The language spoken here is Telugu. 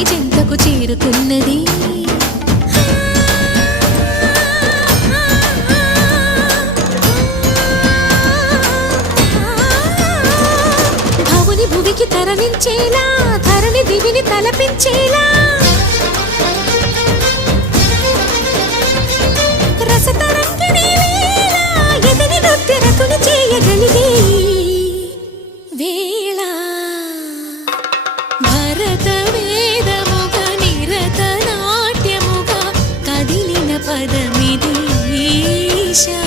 నీ చెంతకు చేరుతున్నది. భవుని భువికి తరలించేలా, ధరణి దివిని తలపించేలా రసతరంగిణి వేళ ఎదిని నృత్యరతుని చేయగలిగే వేళ. భరత వేదముగా నిరత నాట్యముగా కదిలిన పదమిది ఈశా.